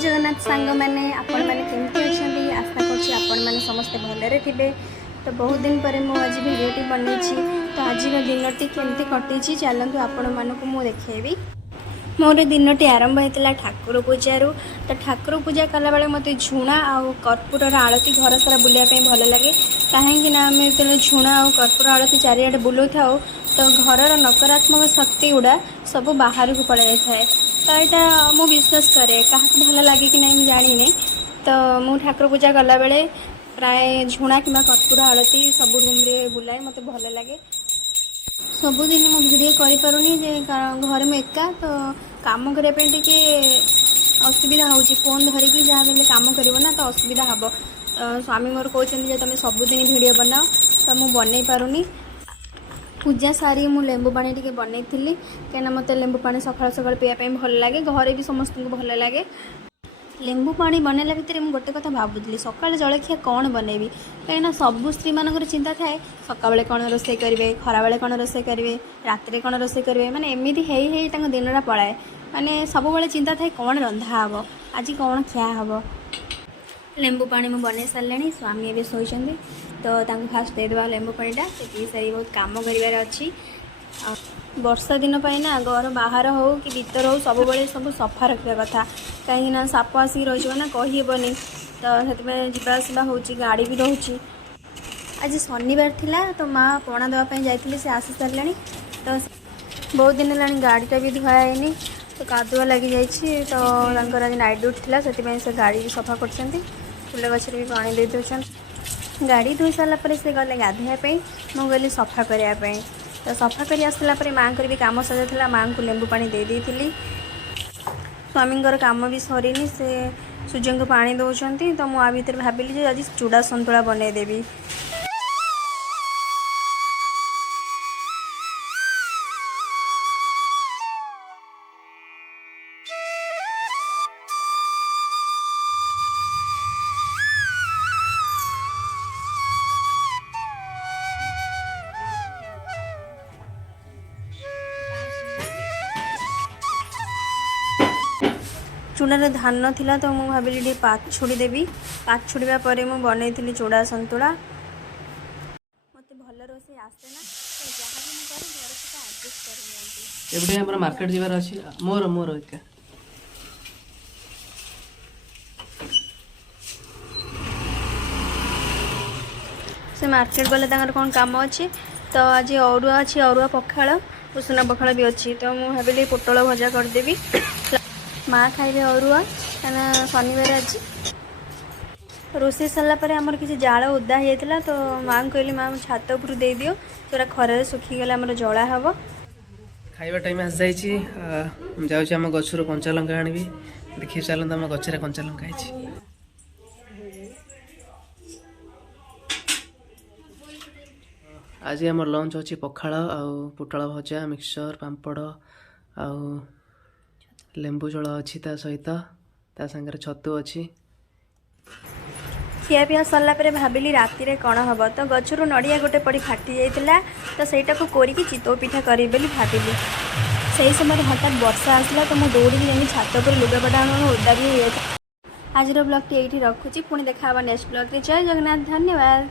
जगन्नाथ सांग मैंने आपण मैंने केमती अच्छा आशा करछि आपण मैंने समस्ते भलरे थिबे। तो बहुत दिन पर मुझे आज भिडियोटी बनई तो आज दिनटी केमती कटी चलतु आपण मानक मु देखेबी। मोर दिनटी आरंभ होता ठाकुर पूजार। तो ठाकुर पूजा कला बेले मत झुणा आउ कर्पूर आलती घर सारा बुलाइवाई भल लगे कहीं आम जो झुणा आ कर्पूर आलती चारिआडे बुलाऊ था तो घर नकारात्मक शक्ति गुड़ा सब बाहर को पड़े जाए। तो यहाँ मु विश्वास करे क्या भल लगे कि नहीं जानी। तो मु ठाकुर पूजा कला बेले प्राय झुणा कि कर्पूर आलती सब रूम रे बुलाए मत भल लगे। सबुदिन मु भिडियो करें घर में एका तो काम करने टे असुविधा हो फोन धरिकी जहाँ भी कम कर ना तो असुविधा हम। तो स्वामी मोर कहते तुम सबुदिन भिडियो बनाओ तो मुझे बनई पारुनी। पूजा सारी मु लेंबू पानी टी बनई थी कहीं मत लेंबू पानी सका सका पीवाई भल लगे घरे भी समस्त को भल लगे। लेंबू पानी बनैला भितर मुझे गोटे कथा भावुली सकाल जलखिया कौन बनैबी कहीं सबू स्त्री मानकर चिंता थाए सका बेले कौन रोषे करेंगे खरा बेले कौन रोषे करेंगे राति कौन रोषे करेंगे माने एमती है दिनटा पलाए माने सब बेले चिंता थाए कौन रंधा हम आज कौन खिया हम। लेंबू पानी मुझे बन सारे स्वामी ए शोचती तो फास्ट देदेवा लेंबू पानीटा से पी सारी बहुत कम करार अच्छी। वर्षा दिन ना घर बाहर हो कि भीतर हो सब बड़े सब सफा रखा कथा कहीं साप आसिक रही ना कहीबनी। तो से जावासवा हो गाड़ी भी रोचे। आज शनिवार थिला तो माँ पणा देवाई जाइए से आसी सारे तो बहुत दिन है गाड़ीटा भी धुआनी तो कादुआ लगी जाइए। तो आज नाइट ड्यूटी थी से गाड़ी भी सफा कर फुल गचर भी पानी दे दौरान गाड़ी धोई सारापर से गले गाधोवाई मुझे गली सफा करने। तो सफा कर आसला माँ को भी कम सजा माँ को लेंबू पानी दे दी थी। स्वामी काम भी सरीनी से सूर्य को पानी दौरान तो मुझे भितर भाविली आज चूड़ा संतुला बनईदेवी। चूड़ार धान थिला तो मुझे भाविली टे पाछुड़ी देवी पाछुड़ा पर मुझे बनई थी चूड़ा संतुला। मत भल रोसे आसे ना तो जहाँ भी मुझे घर से एडजस्ट कर एबडे हमरा मार्केट जीवार अछि मोर मोर एका से मार्केट गले कौन काम अच्छी। तो आज अरुआ अच्छी अरुआ पखाड़ उषुना पखाड़ भी अच्छी तो मुझे भाविली पोटल भजा करदेवी। माँ खाइबे अरुआ क्या शनिवार आज रोषे सारापर आमर किसी जाल ओदा होता तो माँ कहली माँ छात उपर दे दियो तो खरारे सुखीगले आमर जला हम। खाइबा टाइम आस जाइए जाऊँ आम गचर कंचा लंका आनी देखिए चलते आम गचर कंचा लंका है। आज आम लंच अच्छी पखाड़ आउ पोटल भजा मिक्सचर पापड़ आउ लेंबू जल अच्छी ता सहित ता संगे छतु अच्छी। खिया पिया सरला भाविली राति रे कौन हम तो गचर नड़िया गोटे पड़ी फाटी जाता तो सहीटा को कोरिकी चितौ पिठा करी भाविली। से समय हठात वर्षा आसला तो मुझे दौड़ी जाइए छात पर लुगापटा ओदा भी हो। आज ब्लॉग टी रखुची पुणी देखा नेक्स्ट ब्लॉग रे। जय जगन्नाथ धन्यवाद।